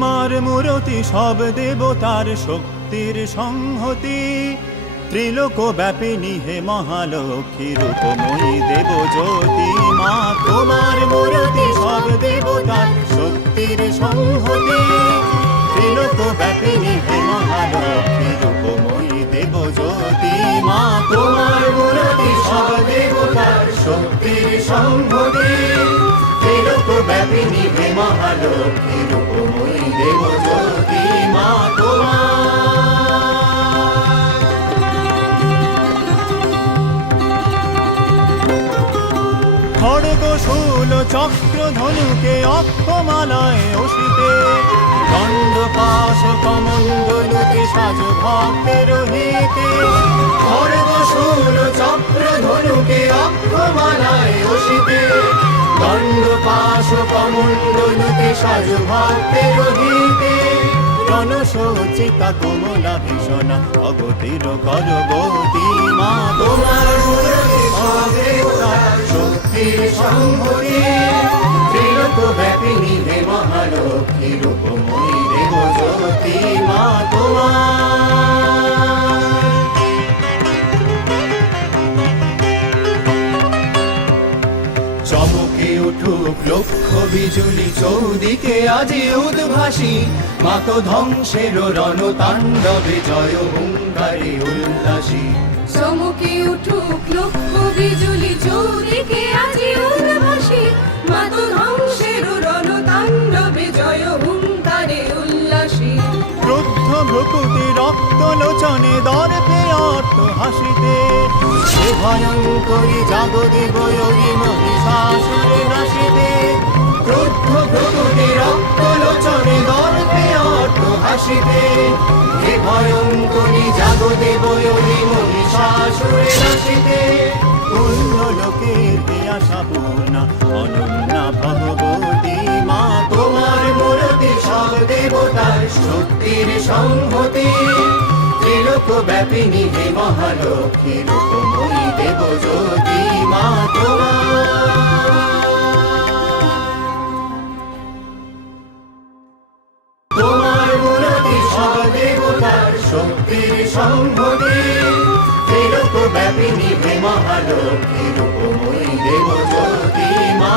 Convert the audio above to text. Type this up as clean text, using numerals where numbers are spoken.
তোমার মূরতি সব দেবতার শক্তির সংহতি, ত্রিলোক ব্যাপিনী হে মহালক্ষ্মী রূপময়ী দেবজ্যোতি মা। তোমার মূরতি সব দেবতার শক্তির সংহতি, ত্রিলোক ব্যাপিনী হে মহালক্ষ্মী রূপময়ী দেবজ্যোতি মা। তোমার মূরতি সব দেবতার শক্তির সংহতি, ত্রিলোক ব্যাপিনী হে মহালক্ষ্মী রূপময়ী দেবজ্যোতি মা। খড়গ শূল চক্র ধনুকে অক্ষমালায় অসিতে, দণ্ড পাশ কমণ্ডলুতে সাজ ভক্তের হিতে। খড়গ শূল চক্র ধনুকে অক্ষমালায় অসিতে, দণ্ড পাশ কমণ্ডলুতে সাজ ভক্তের হিতে। রণসজ্জিতা কমলা ভীষণা অগতির করবতী মা। তোমার মূরতি সব দেবতার শক্তির সংহতি, ত্রিলোক ব্যাপিনী হে মহালক্ষ্মী রূপময়ী দেবজ্যোতি মা। চমকে উঠুক লক্ষ বিজুলি চৌদিকে আজি উদ্ভাসী, মাত ধ্বংসের রণতাণ্ডবে জয় হুঙ্কারে উল্লাসী। চমকে উঠুক লক্ষ বিজুলি চৌদিকে আজি উদ্ভাসী, মাত ধ্বংসের রণতাণ্ডবে জয় হুঙ্কারে উল্লাসী। ক্রুদ্ধ ভ্রকুটি রক্ত লোচনে দর্পে অর্থ হাসিতে, সে ভয়ঙ্করী জাগদেবয়ী মহিষাসুরে নাসিতে। ক্রুদ্ধ ভ্রকুটি রক্ত লোচনে দর্পে অর্থ হাসিতে, হে ভয়ঙ্করী জাগদেবয়ী মহিষাসুরে নাসিতে। পুণ্য লোকের হে আশা পূর্ণা অনন্যা ভগবতী মা। তোমার মূরতি সব দেবতার শক্তির সংহতি, ত্রিলোক ব্যাপিনী হে মহালক্ষ্মী রূপময়ী দেবজ্যোতি মা। তোমার মূরতি সব দেবতার শক্তির সংহতি, ত্রিলোক ব্যাপিনী হে মহালক্ষ্মী রূপময়ী দেবজ্যোতি মা।